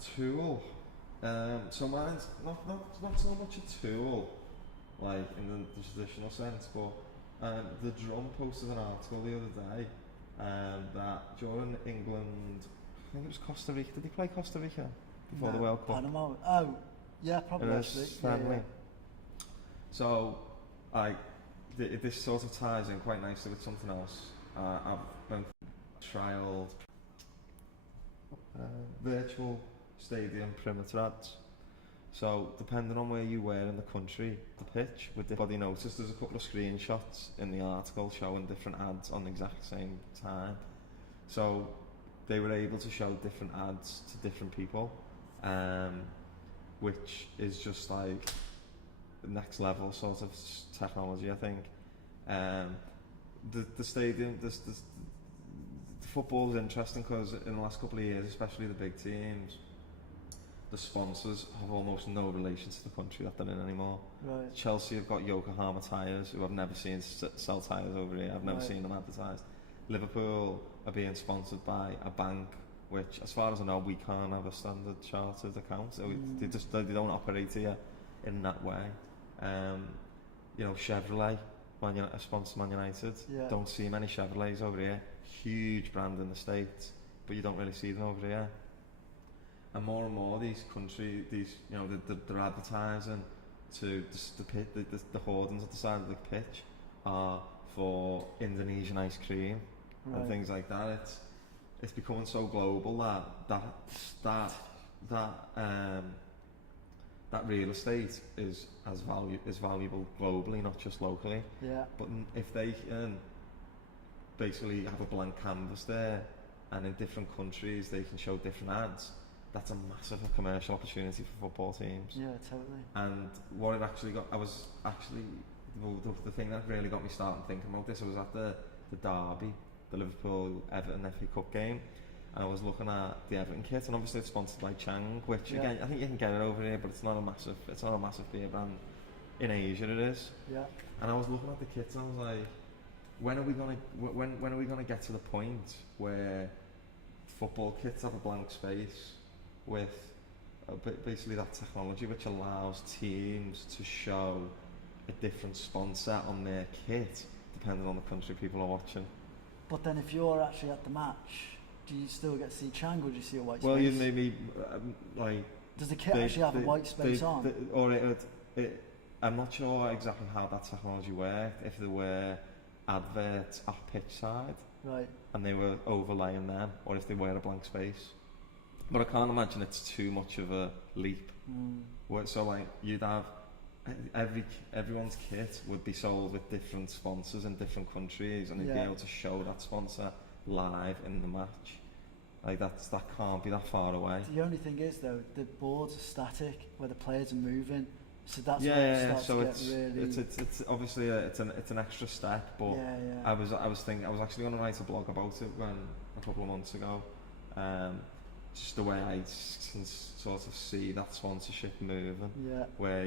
tool. So mine's not so much a tool, like in the traditional sense, but the Drum posted an article the other day that during England, I think it was Costa Rica. Did they play Costa Rica before the World Cup? Panama. Oh, yeah, probably actually. Friendly. Yeah. So, like, this sort of ties in quite nicely with something else. I've been trialled virtual stadium perimeter ads. So, depending on where you were in the country, the pitch, with the body notice, there's a couple of screenshots in the article showing different ads on the exact same time. So, they were able to show different ads to different people, which is just like next level sort of technology, I think. The stadium, the football is interesting because in the last couple of years, especially the big teams, the sponsors have almost no relation to the country that they're in anymore. Right. Chelsea have got Yokohama tyres, who I've never seen sell tyres over here. I've never seen them advertised. Liverpool are being sponsored by a bank, which, as far as I know, we can't have a Standard Chartered account. So they don't operate here in that way. You know, Chevrolet, sponsor Man United. Yeah. Don't see many Chevrolets over here. Huge brand in the States, but you don't really see them over here. And more these countries, you know, they're advertising to the hoardings at the side of the pitch are for Indonesian ice cream and things like that. It's becoming so global that real estate is valuable globally, not just locally. Yeah. But if they can basically have a blank canvas there, and in different countries they can show different ads, that's a massive commercial opportunity for football teams. Yeah, totally. And what it actually got, I was actually, the thing that really got me starting thinking about this, I was at the derby, the Liverpool-Everton FA Cup game, and I was looking at the Everton kit, and obviously it's sponsored by Chang, which again, I think you can get it over here, but it's not a massive beer brand. In Asia it is. Yeah. And I was looking at the kits and I was like, when are we gonna get to the point where football kits have a blank space with basically that technology which allows teams to show a different sponsor on their kit depending on the country people are watching? But then if you're actually at the match, do you still get to see Chang, or do you see a white space? Well, you maybe like. Does the kit actually have a white space on? I'm not sure exactly how that technology worked. If there were adverts at pitch side, right, and they were overlaying them, or if they were a blank space. But I can't imagine it's too much of a leap. So like you'd have everyone's kit would be sold with different sponsors in different countries, and they'd be able to show that sponsor live in the match. Like that can't be that far away. The only thing is though, the boards are static where the players are moving, so that's so it's obviously it's an extra step. But I was actually going to write a blog about it a couple of months ago. Just the way I can sort of see that sponsorship moving. Yeah. Where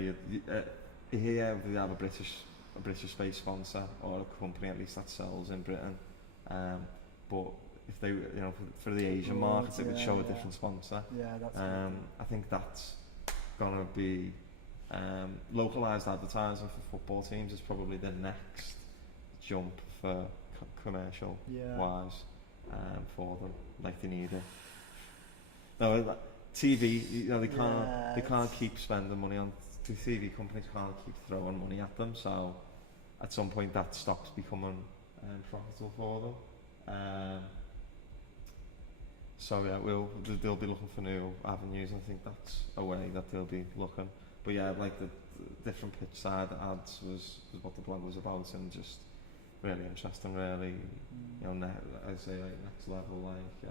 here they have a British based sponsor, or a company at least that sells in Britain. But if they, you know, for the Asian market, it would show a different sponsor. Yeah, that's I think that's gonna be localized advertising for football teams is probably the next jump for commercial wise for them. Like they need it. No, TV, you know, they can't keep spending money on the TV companies, can't keep throwing money at them. So at some point that stops becoming profitable for them. So yeah, they'll be looking for new avenues. I think that's a way that they'll be looking. But yeah, like the different pitch side ads was what the blog was about, and just really interesting. Really, you know, I'd say like next level, like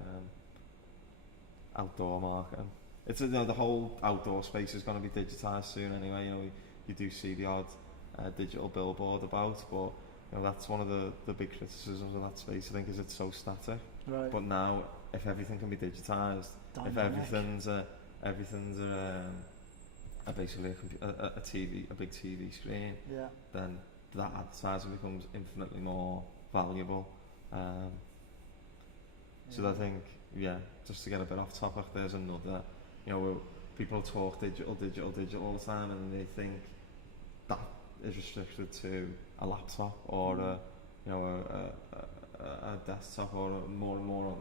outdoor marketing. It's the whole outdoor space is going to be digitised soon anyway. You know, you do see the odd digital billboard about, but you know, that's one of the big criticisms of that space, I think, is it's so static. Right. But now, if everything can be digitised, if everything's basically a big TV screen, then that advertising becomes infinitely more valuable. So I think, just to get a bit off topic, there's another You know, people talk digital all the time, and they think that is restricted to a laptop or a, you know, a desktop, or more and more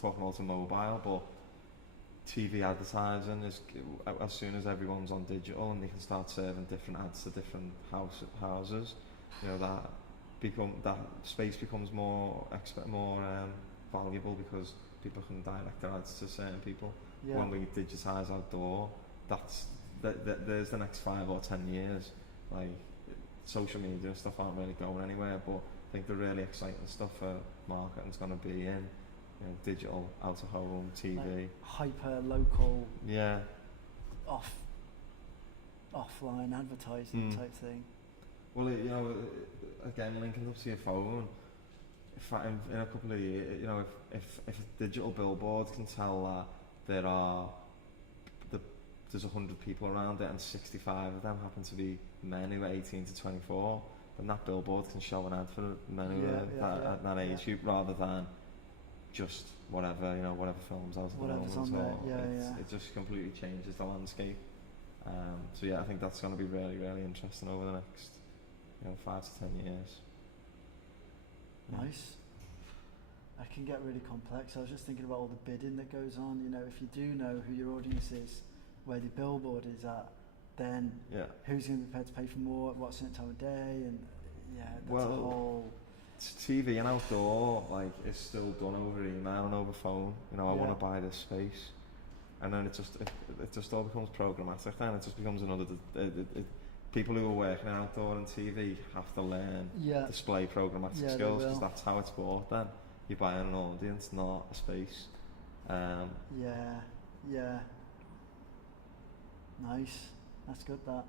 talking also mobile. But TV advertising is, as soon as everyone's on digital and they can start serving different ads to different houses, you know, that space becomes more valuable, because people can direct their ads to certain people. Yeah. When we digitise outdoor, there's the next 5 or 10 years. Like, social media and stuff aren't really going anywhere, but I think the really exciting stuff for marketing's going to be in, you know, digital, out of home, TV, like hyper local, yeah, offline advertising type thing. Well, you know, again, linking up to your phone, in a couple of years, you know, if a digital billboard can tell that there's 100 people around it and 65 of them happen to be men who are 18 to 24, then that billboard can show an ad for men who are at that age group, rather than just whatever, you know, whatever films out at the moment. It just completely changes the landscape. So yeah, I think that's going to be really, really interesting over the next, you know, 5 to 10 years. Nice. It can get really complex. I was just thinking about all the bidding that goes on. You know, if you do know who your audience is, where the billboard is at, then who's going to be prepared to pay for more at what certain time of day, and that's a whole. TV and outdoor, like, is still done over email and over phone. You know, I want to buy this space, and then it just all becomes programmatic. Then it just becomes another. People who are working in outdoor and TV have to learn display programmatic skills, because that's how it's bought. Then you're buying an audience, not a space. Nice. That's good. That.